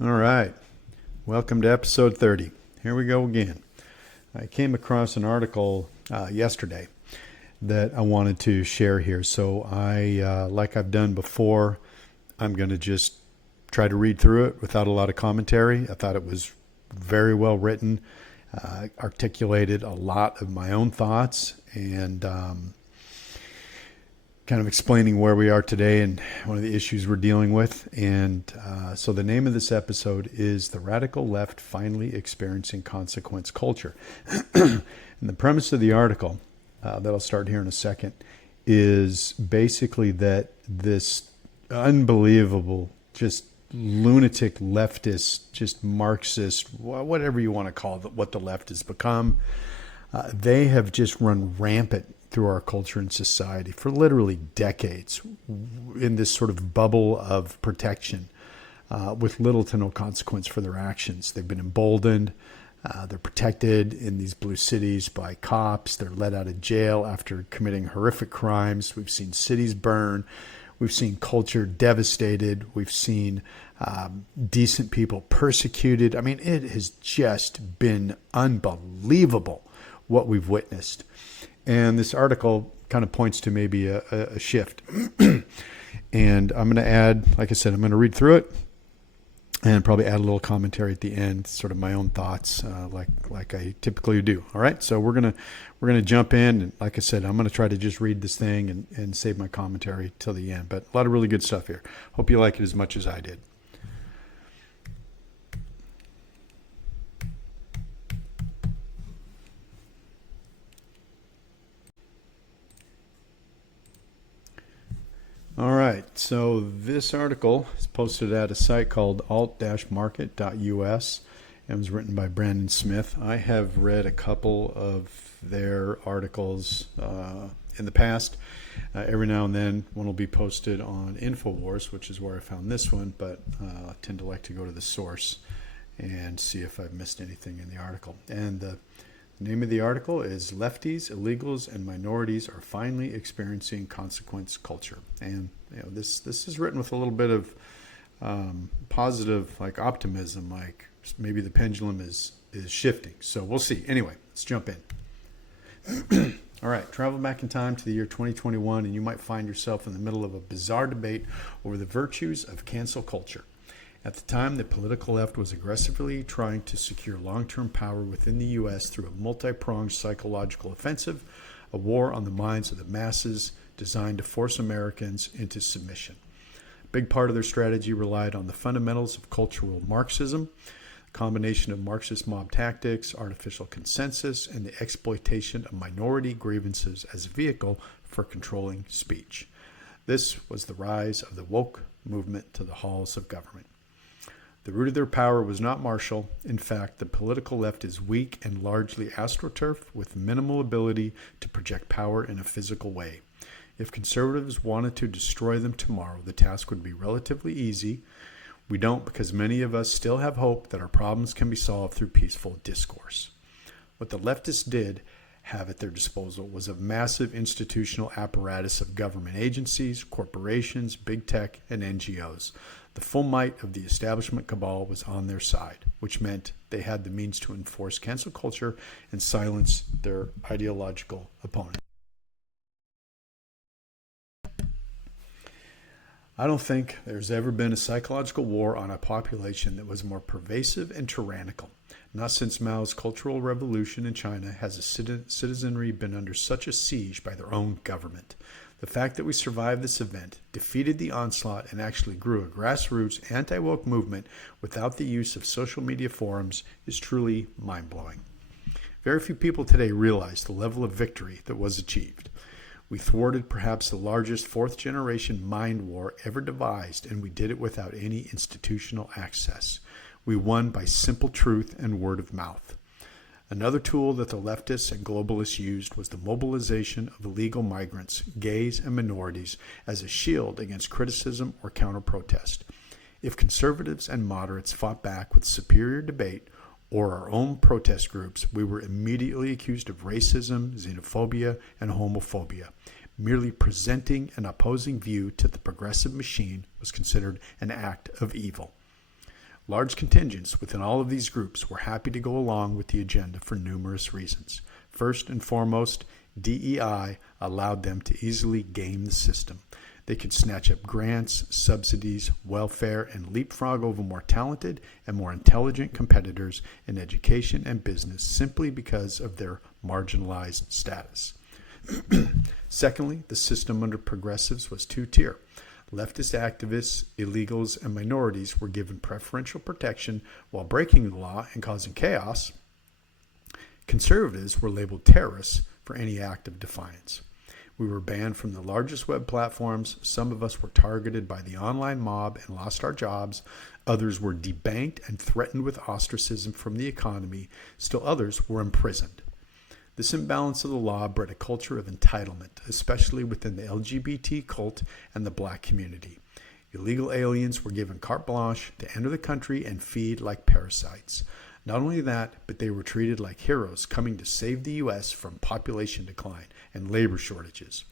All right. Welcome to episode 30. Here we go again. I came across an article yesterday that I wanted to share here. So like I've done before, I'm going to just try to read through it without a lot of commentary. I thought it was very well written, articulated a lot of my own thoughts, and kind of explaining where we are today and one of the issues we're dealing with. And so the name of this episode is The Radical Left Finally Experiencing Consequence Culture. And the premise of the article, that I'll start here in a second, is basically that this unbelievable, just lunatic leftist, just Marxist, whatever you want to call it, what the left has become, they have just run rampant through our culture and society for literally decades in this sort of bubble of protection with little to no consequence for their actions. They've been emboldened. They're protected in these blue cities by cops. They're let out of jail after committing horrific crimes. We've seen cities burn. We've seen culture devastated. We've seen decent people persecuted. I mean, it has just been unbelievable what we've witnessed. And this article kind of points to maybe a shift. And I'm going to add, like I said, I'm going to read through it and probably add a little commentary at the end, sort of my own thoughts, like I typically do. All right, so we're gonna jump in, and like I said, I'm gonna try to just read this thing and save my commentary till the end. But a lot of really good stuff here. Hope you like it as much as I did. All right, so this article is posted at a site called alt-market.us and was written by Brandon Smith. I have read a couple of their articles in the past. Every now and then one will be posted on InfoWars, which is where I found this one, but I tend to like to go to the source and see if I've missed anything in the article. And the name of the article is Lefties, Illegals, and Minorities Are Finally Experiencing Consequence Culture. And this is written with a little bit of positive, like optimism, like maybe the pendulum is shifting. So we'll see. Anyway, let's jump in. All right, travel back in time to the year 2021, and you might find yourself in the middle of a bizarre debate over the virtues of cancel culture. At the time, the political left was aggressively trying to secure long-term power within the U.S. through a multi-pronged psychological offensive, a war on the minds of the masses designed to force Americans into submission. A big part of their strategy relied on the fundamentals of cultural Marxism, a combination of Marxist mob tactics, artificial consensus, and the exploitation of minority grievances as a vehicle for controlling speech. This was the rise of the woke movement to the halls of government. The root of their power was not martial. In fact, the political left is weak and largely astroturf with minimal ability to project power in a physical way. If conservatives wanted to destroy them tomorrow, the task would be relatively easy. We don't, because many of us still have hope that our problems can be solved through peaceful discourse. What the leftists did have at their disposal was a massive institutional apparatus of government agencies, corporations, big tech, and NGOs. The full might of the establishment cabal was on their side, which meant they had the means to enforce cancel culture and silence their ideological opponents. I don't think there's ever been a psychological war on a population that was more pervasive and tyrannical. Not since Mao's Cultural Revolution in China has a citizenry been under such a siege by their own government. The fact that we survived this event, defeated the onslaught, and actually grew a grassroots anti-woke movement without the use of social media forums is truly mind-blowing. Very few people today realize the level of victory that was achieved. We thwarted perhaps the largest fourth-generation mind war ever devised, and we did it without any institutional access. We won by simple truth and word of mouth. Another tool that the leftists and globalists used was the mobilization of illegal migrants, gays, and minorities as a shield against criticism or counter-protest. If conservatives and moderates fought back with superior debate or our own protest groups, we were immediately accused of racism, xenophobia, and homophobia. Merely presenting an opposing view to the progressive machine was considered an act of evil. Large contingents within all of these groups were happy to go along with the agenda for numerous reasons. First and foremost, DEI allowed them to easily game the system. They could snatch up grants, subsidies, welfare, and leapfrog over more talented and more intelligent competitors in education and business simply because of their marginalized status. Secondly, the system under progressives was two-tier. Leftist activists, illegals, and minorities were given preferential protection while breaking the law and causing chaos. Conservatives were labeled terrorists for any act of defiance. We were banned from the largest web platforms. Some of us were targeted by the online mob and lost our jobs. Others were debanked and threatened with ostracism from the economy. Still others were imprisoned. This imbalance of the law bred a culture of entitlement, especially within the LGBT cult and the black community. Illegal aliens were given carte blanche to enter the country and feed like parasites. Not only that, but they were treated like heroes coming to save the U.S. from population decline and labor shortages.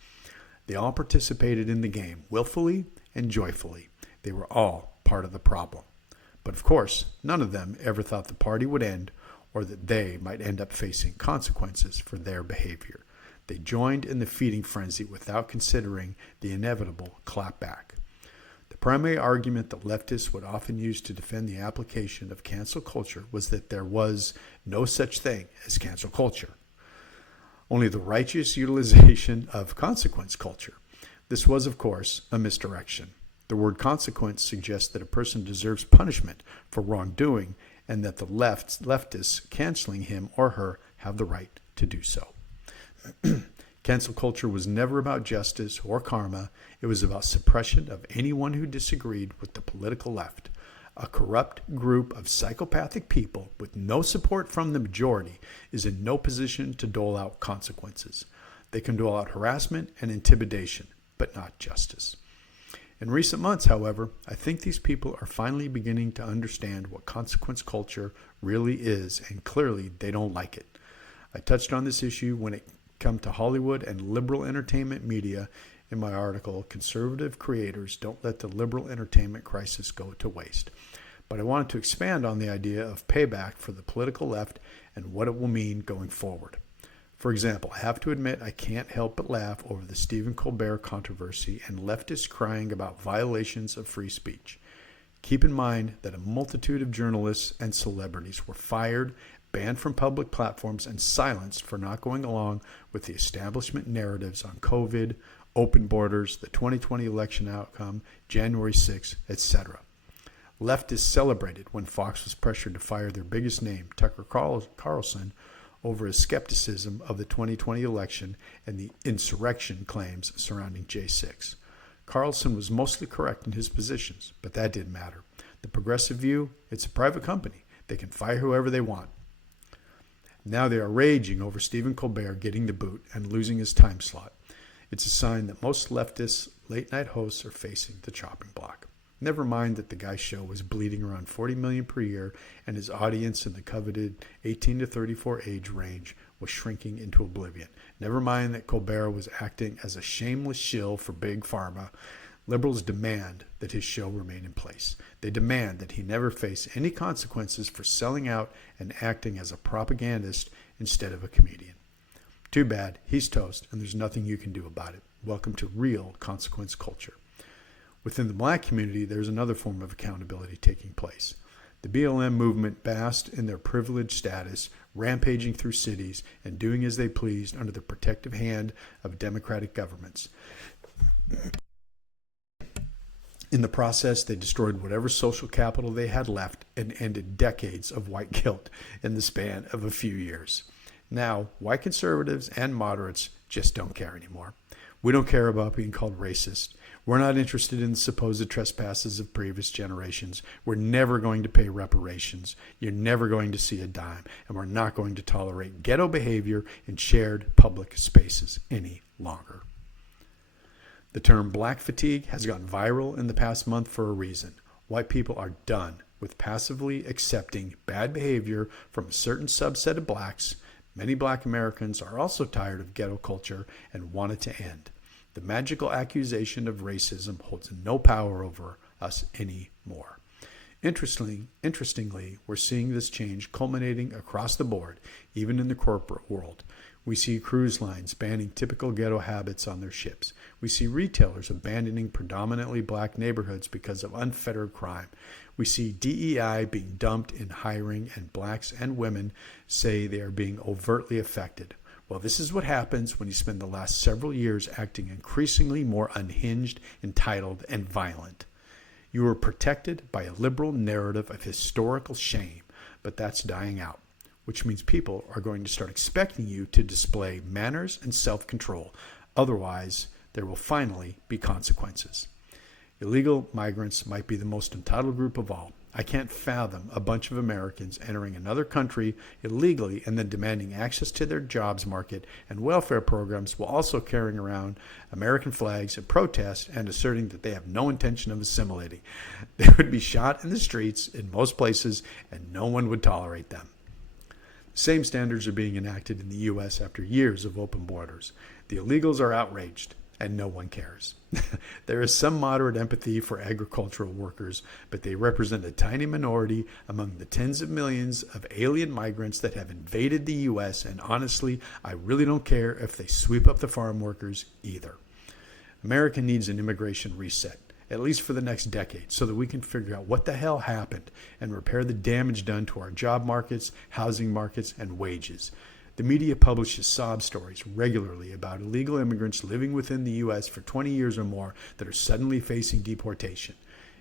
They all participated in the game willfully and joyfully. They were all part of the problem. But of course, none of them ever thought the party would end or that they might end up facing consequences for their behavior. They joined in the feeding frenzy without considering the inevitable clapback. The primary argument that leftists would often use to defend the application of cancel culture was that there was no such thing as cancel culture, only the righteous utilization of consequence culture. This was, of course, a misdirection. The word consequence suggests that a person deserves punishment for wrongdoing and that the leftists canceling him or her have the right to do so. Cancel culture was never about justice or karma. It was about suppression of anyone who disagreed with the political left. A corrupt group of psychopathic people with no support from the majority is in no position to dole out consequences. They can dole out harassment and intimidation, but not justice. In recent months, however, I think these people are finally beginning to understand what consequence culture really is, and clearly they don't like it. I touched on this issue when it came to Hollywood and liberal entertainment media in my article, Conservative Creators Don't Let the Liberal Entertainment Crisis Go to Waste. But I wanted to expand on the idea of payback for the political left and what it will mean going forward. For example, I have to admit I can't help but laugh over the Stephen Colbert controversy and leftists crying about violations of free speech. Keep in mind that a multitude of journalists and celebrities were fired, banned from public platforms, and silenced for not going along with the establishment narratives on COVID, open borders, the 2020 election outcome, January 6th, etc. Leftists celebrated when Fox was pressured to fire their biggest name, Tucker Carlson, over his skepticism of the 2020 election and the insurrection claims surrounding J6. Carlson was mostly correct in his positions, but that didn't matter. The progressive view, it's a private company. They can fire whoever they want. Now they are raging over Stephen Colbert getting the boot and losing his time slot. It's a sign that most leftist late-night hosts are facing the chopping block. Never mind that the guy's show was bleeding around $40 million per year and his audience in the coveted 18 to 34 age range was shrinking into oblivion. Never mind that Colbert was acting as a shameless shill for Big Pharma. Liberals demand that his show remain in place. They demand that he never face any consequences for selling out and acting as a propagandist instead of a comedian. Too bad, he's toast and there's nothing you can do about it. Welcome to real consequence culture. Within the black community, there's another form of accountability taking place. The BLM movement basked in their privileged status, rampaging through cities and doing as they pleased under the protective hand of democratic governments. In the process, they destroyed whatever social capital they had left and ended decades of white guilt in the span of a few years. Now, white conservatives and moderates just don't care anymore. We don't care about being called racist. We're not interested in the supposed trespasses of previous generations. We're never going to pay reparations. You're never going to see a dime. And we're not going to tolerate ghetto behavior in shared public spaces any longer. The term black fatigue has gone viral in the past month for a reason. White people are done with passively accepting bad behavior from a certain subset of blacks. Many black Americans are also tired of ghetto culture and want it to end. The magical accusation of racism holds no power over us anymore. Interestingly, we're seeing this change culminating across the board, even in the corporate world. We see cruise lines banning typical ghetto habits on their ships. We see retailers abandoning predominantly black neighborhoods because of unfettered crime. We see DEI being dumped in hiring, and blacks and women say they are being overtly affected. Well, this is what happens when you spend the last several years acting increasingly more unhinged, entitled, and violent. You are protected by a liberal narrative of historical shame, but that's dying out, which means people are going to start expecting you to display manners and self-control. Otherwise, there will finally be consequences. Illegal migrants might be the most entitled group of all. I can't fathom a bunch of Americans entering another country illegally and then demanding access to their jobs market and welfare programs while also carrying around American flags and protest and asserting that they have no intention of assimilating. They would be shot in the streets in most places and no one would tolerate them. The same standards are being enacted in the U.S. after years of open borders. The illegals are outraged and no one cares. There is some moderate empathy for agricultural workers, but they represent a tiny minority among the tens of millions of alien migrants that have invaded the U.S., and honestly, I really don't care if they sweep up the farm workers either. America needs an immigration reset, at least for the next decade, so that we can figure out what the hell happened and repair the damage done to our job markets, housing markets, and wages. The media publishes sob stories regularly about illegal immigrants living within the U.S. for 20 years or more that are suddenly facing deportation,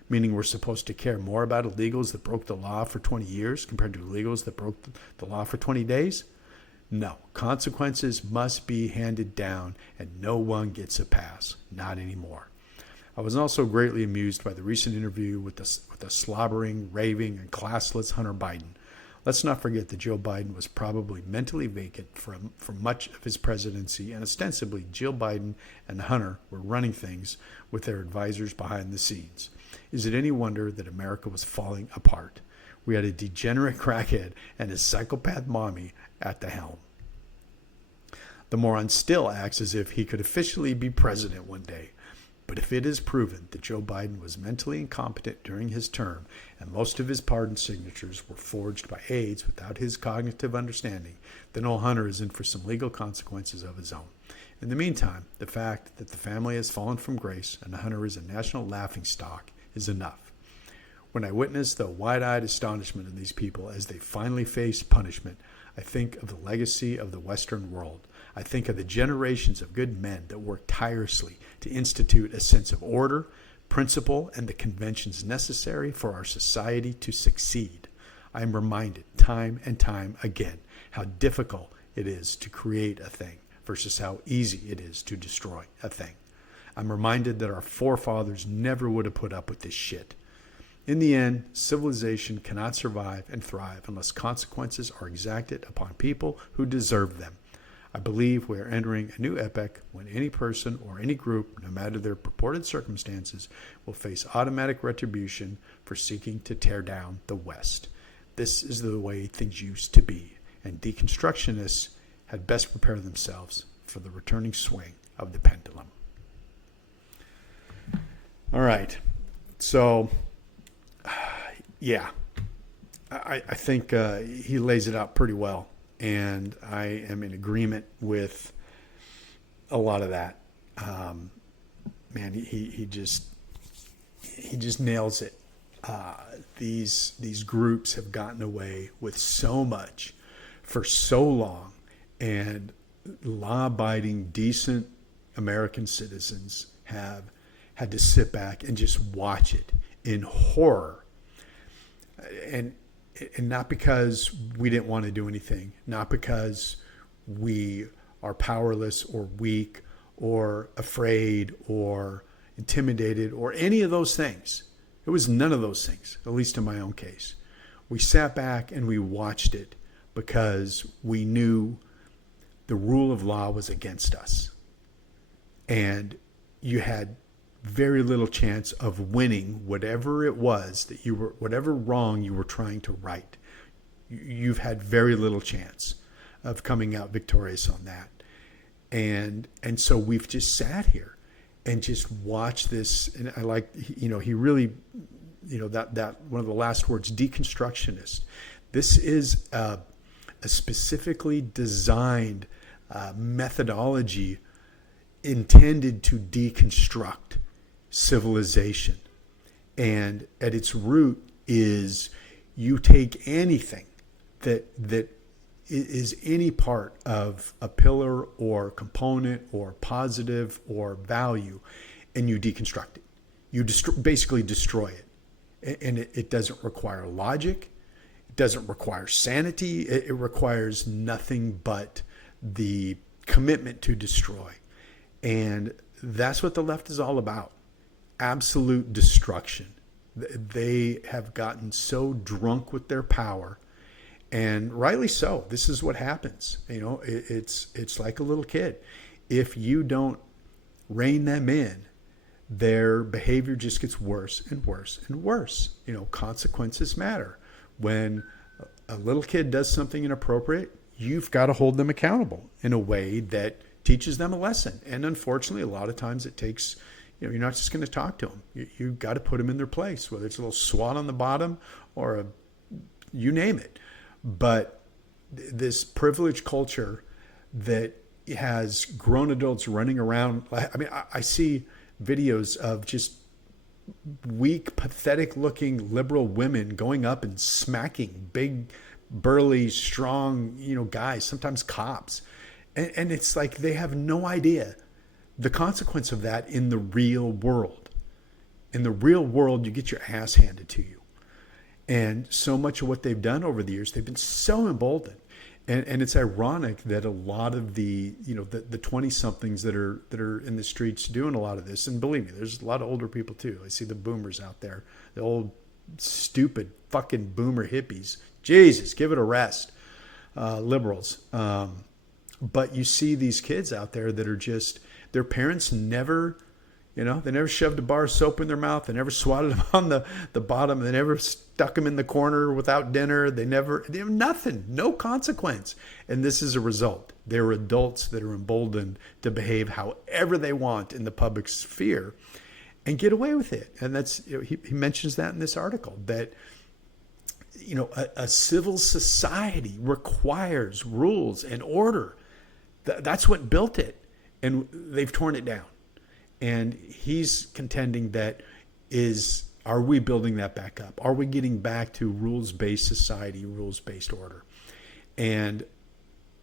meaning we're supposed to care more about illegals that broke the law for 20 years compared to illegals that broke the law for 20 days? No, consequences must be handed down and no one gets a pass, not anymore. I was also greatly amused by the recent interview with the slobbering, raving, and classless Hunter Biden. Let's not forget that Joe Biden was probably mentally vacant for much of his presidency, and ostensibly Jill Biden and Hunter were running things with their advisors behind the scenes. Is it any wonder that America was falling apart? We had a degenerate crackhead and his psychopath mommy at the helm. The moron still acts as if he could officially be president one day. But if it is proven that Joe Biden was mentally incompetent during his term and most of his pardon signatures were forged by aides without his cognitive understanding, then old Hunter is in for some legal consequences of his own. In the meantime, the fact that the family has fallen from grace and Hunter is a national laughingstock is enough. When I witness the wide-eyed astonishment of these people as they finally face punishment, I think of the legacy of the Western world. I think of the generations of good men that worked tirelessly to institute a sense of order, principle, and the conventions necessary for our society to succeed. I am reminded time and time again how difficult it is to create a thing versus how easy it is to destroy a thing. I'm reminded that our forefathers never would have put up with this shit. In the end, civilization cannot survive and thrive unless consequences are exacted upon people who deserve them. I believe we are entering a new epoch when any person or any group, no matter their purported circumstances, will face automatic retribution for seeking to tear down the West. This is the way things used to be, and deconstructionists had best prepare themselves for the returning swing of the pendulum. All right, so I think he lays it out pretty well. And I am in agreement with a lot of that. Man, he just nails it. These groups have gotten away with so much for so long, and law-abiding, decent American citizens have had to sit back and just watch it in horror. And not because we didn't want to do anything, not because we are powerless or weak or afraid or intimidated or any of those things. It was none of those things, at least in my own case. We sat back and we watched it because we knew the rule of law was against us. And you had very little chance of winning whatever it was that whatever wrong you were trying to right. You've had very little chance of coming out victorious on that. And so we've just sat here and just watched this. And I like, he really that one of the last words, deconstructionist. This is a specifically designed methodology intended to deconstruct civilization. And at its root is you take anything that is any part of a pillar or component or positive or value, and you deconstruct it. You basically destroy it. And it doesn't require logic. It doesn't require sanity. It requires nothing but the commitment to destroy. And that's what the left is all about. Absolute destruction. They have gotten so drunk with their power, and rightly so. This is what happens. It's like a little kid. If you don't rein them in, their behavior just gets worse and worse and worse. Consequences matter. When a little kid does something inappropriate, you've got to hold them accountable in a way that teaches them a lesson. And unfortunately, a lot of times it takes, you're not just going to talk to them. You've got to put them in their place, whether it's a little swat on the bottom or you name it. But this privileged culture that has grown adults running around. I see videos of just weak, pathetic looking liberal women going up and smacking big, burly, strong, guys, sometimes cops. And it's like they have no idea the consequence of that in the real world. In the real world, you get your ass handed to you. And so much of what they've done over the years, they've been so emboldened. And it's ironic that a lot of the 20-somethings that are in the streets doing a lot of this, and believe me, there's a lot of older people too. I see the boomers out there, the old stupid fucking boomer hippies. Jesus, give it a rest, liberals. But you see these kids out there that are just, their parents never, they never shoved a bar of soap in their mouth. They never swatted them on the bottom. They never stuck them in the corner without dinner. They have nothing, no consequence. And this is a result. They're adults that are emboldened to behave however they want in the public sphere and get away with it. And that's, he mentions that in this article, that, a civil society requires rules and order. That's what built it. And they've torn it down. And he's contending are we building that back up? Are we getting back to rules-based society, rules-based order? And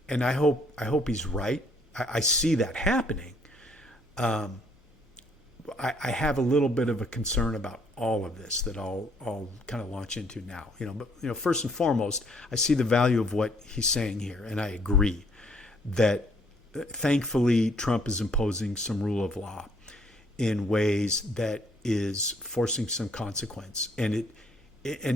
I hope he's right. I see that happening. I have a little bit of a concern about all of this that I'll kind of launch into now. But first and foremost, I see the value of what he's saying here, and I agree that thankfully Trump is imposing some rule of law in ways that is forcing some consequence. And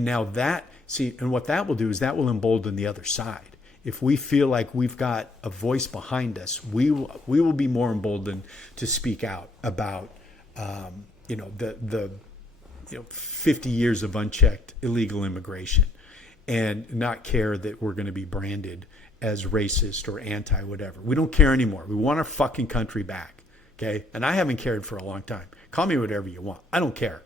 now what that will do is that will embolden the other side. If we feel like we've got a voice behind us, we will be more emboldened to speak out about the 50 years of unchecked illegal immigration, and not care that we're going to be branded as racist or anti whatever. We don't care anymore. We want our fucking country back. Okay? And I haven't cared for a long time. Call me whatever you want. I don't care.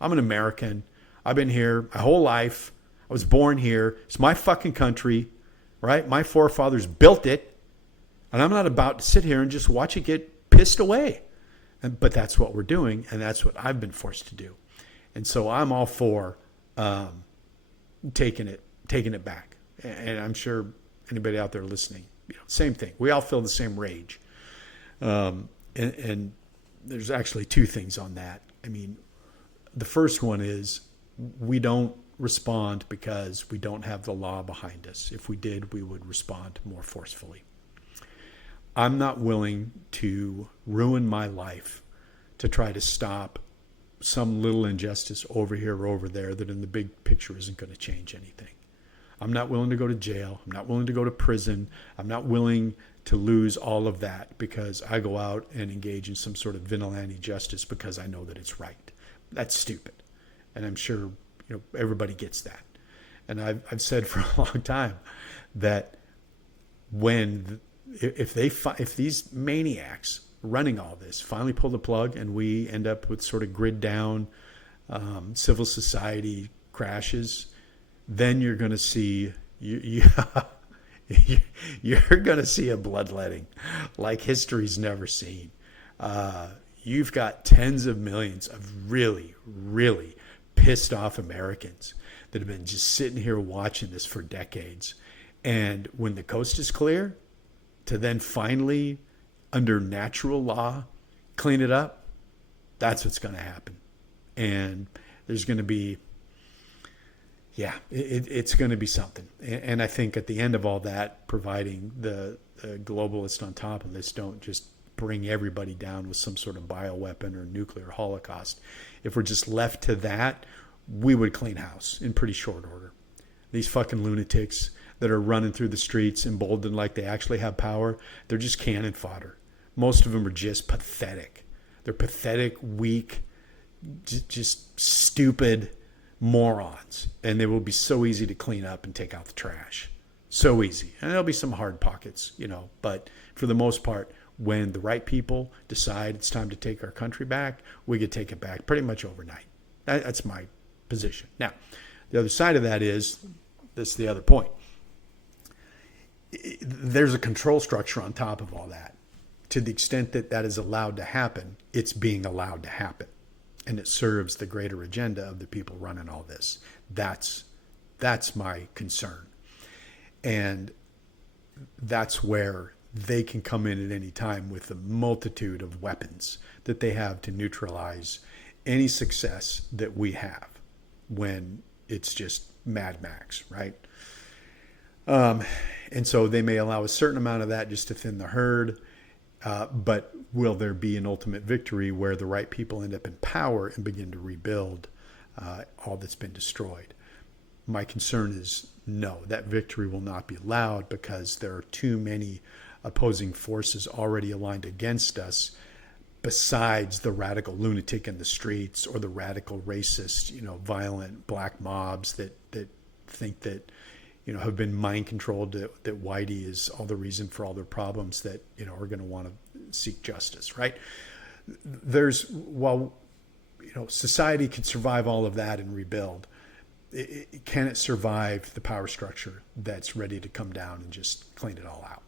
I'm an American. I've been here my whole life. I was born here. It's my fucking country, right? My forefathers built it. And I'm not about to sit here and just watch it get pissed away. But that's what we're doing, and that's what I've been forced to do. And so I'm all for taking it back. And I'm sure anybody out there listening, same thing. We all feel the same rage. And there's actually two things on that. I mean, the first one is we don't respond because we don't have the law behind us. If we did, we would respond more forcefully. I'm not willing to ruin my life to try to stop some little injustice over here or over there that in the big picture isn't going to change anything. I'm not willing to go to jail. I'm not willing to go to prison. I'm not willing to lose all of that because I go out and engage in some sort of vigilante justice because I know that it's right. That's stupid. And I'm sure everybody gets that. And I've said for a long time that if these maniacs running all this finally pull the plug and we end up with sort of grid down civil society crashes, then you're going to see you're going to see a bloodletting like history's never seen. You've got tens of millions of really, really pissed off Americans that have been just sitting here watching this for decades. And when the coast is clear, to then finally, under natural law, clean it up, that's what's going to happen. And there's going to be, it's going to be something. And I think at the end of all that, providing the globalists on top of this don't just bring everybody down with some sort of bioweapon or nuclear holocaust. If we're just left to that, we would clean house in pretty short order. These fucking lunatics that are running through the streets emboldened like they actually have power, they're just cannon fodder. Most of them are just pathetic. They're pathetic, weak, just stupid morons. And they will be so easy to clean up and take out the trash. So easy. And there'll be some hard pockets, but for the most part, when the right people decide it's time to take our country back, we could take it back pretty much overnight. That's my position. Now, the other side of that is, this is the other point. There's a control structure on top of all that. To the extent that that is allowed to happen, it's being allowed to happen. And it serves the greater agenda of the people running all this. That's my concern. And that's where they can come in at any time with a multitude of weapons that they have to neutralize any success that we have when it's just Mad Max, right? And so they may allow a certain amount of that just to thin the herd, but will there be an ultimate victory where the right people end up in power and begin to rebuild all that's been destroyed? My concern is no, that victory will not be allowed because there are too many opposing forces already aligned against us, besides the radical lunatic in the streets or the radical racist, violent black mobs that think that, have been mind controlled that Whitey is all the reason for all their problems that, are going to want to seek justice, right? While society can survive all of that and rebuild, can it survive the power structure that's ready to come down and just clean it all out?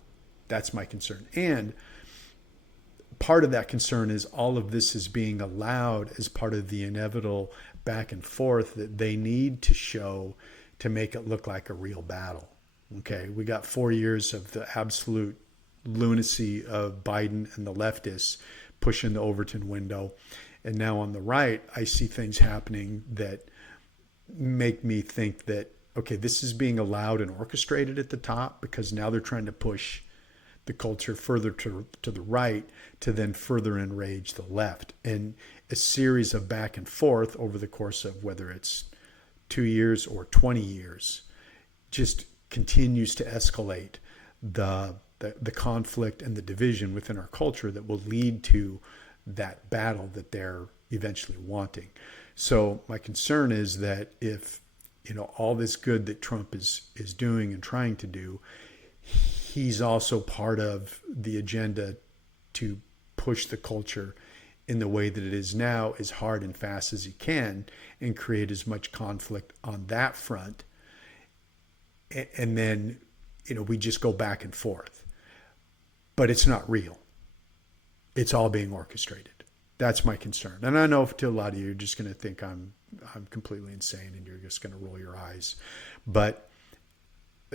That's my concern. And part of that concern is all of this is being allowed as part of the inevitable back and forth that they need to show to make it look like a real battle. Okay, we got 4 years of the absolute lunacy of Biden and the leftists pushing the Overton window. And now on the right, I see things happening that make me think that, okay, this is being allowed and orchestrated at the top because now they're trying to push the culture further to the right to then further enrage the left. And a series of back and forth over the course of whether it's 2 years or 20 years just continues to escalate the conflict and the division within our culture that will lead to that battle that they're eventually wanting. So my concern is that if all this good that Trump is doing and trying to do, he's also part of the agenda to push the culture in the way that it is now as hard and fast as he can and create as much conflict on that front. And then, we just go back and forth. But it's not real. It's all being orchestrated. That's my concern. And I know to a lot of you, you're just going to think I'm completely insane and you're just going to roll your eyes. But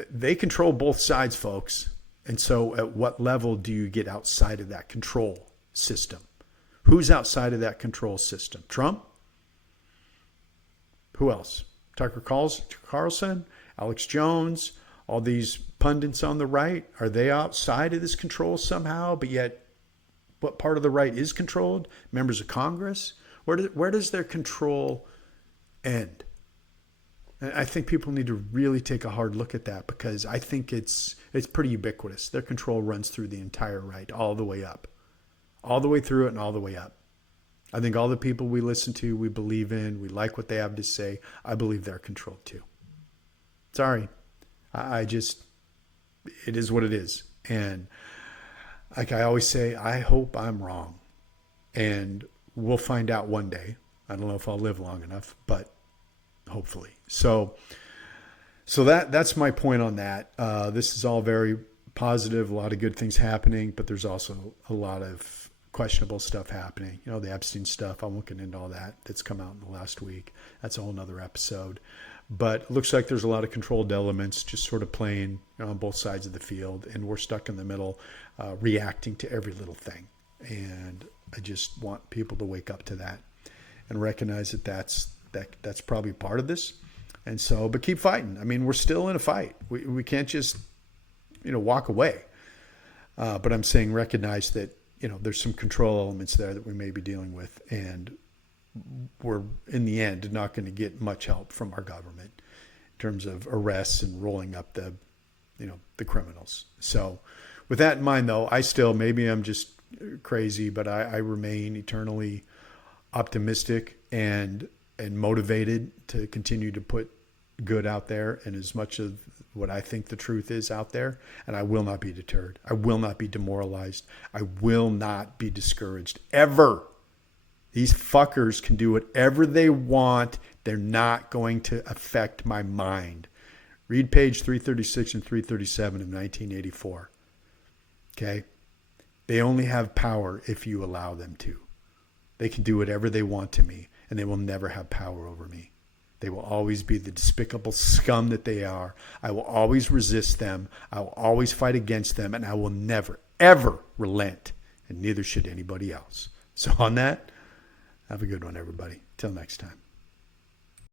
they control both sides, folks. And so at what level do you get outside of that control system? Who's outside of that control system? Trump? Who else? Tucker Carlson? Alex Jones? All these pundits on the right? Are they outside of this control somehow? But yet, what part of the right is controlled? Members of Congress? Where does their control end? And I think people need to really take a hard look at that because I think it's pretty ubiquitous. Their control runs through the entire right, all the way up. All the way through it and all the way up. I think all the people we listen to, we believe in, we like what they have to say, I believe they're controlled too. Sorry. It is what it is. And like I always say, I hope I'm wrong. And we'll find out one day. I don't know if I'll live long enough, but hopefully. So that's my point on that. This is all very positive, a lot of good things happening, but there's also a lot of questionable stuff happening. You know, the Epstein stuff, I won't get into all that. That's come out in the last week. That's a whole nother episode. But it looks like there's a lot of controlled elements just sort of playing, you know, on both sides of the field, and we're stuck in the middle, reacting to every little thing. And I just want people to wake up to that and recognize that that's probably part of this. And so, but keep fighting. I mean, we're still in a fight. We can't just, you know, walk away. But I'm saying recognize that, you know, there's some control elements there that we may be dealing with, and we're in the end not going to get much help from our government in terms of arrests and rolling up the, you know, the criminals. So with that in mind, though, I still, maybe I'm just crazy, but I remain eternally optimistic and motivated to continue to put good out there, and as much of what I think the truth is out there. And I will not be deterred. I will not be demoralized. I will not be discouraged ever. These fuckers can do whatever they want. They're not going to affect my mind. Read page 336 and 337 of 1984. Okay? They only have power if you allow them to. They can do whatever they want to me, and they will never have power over me. They will always be the despicable scum that they are. I will always resist them. I will always fight against them, and I will never, ever relent, and neither should anybody else. So on that, have a good one, everybody. Till next time.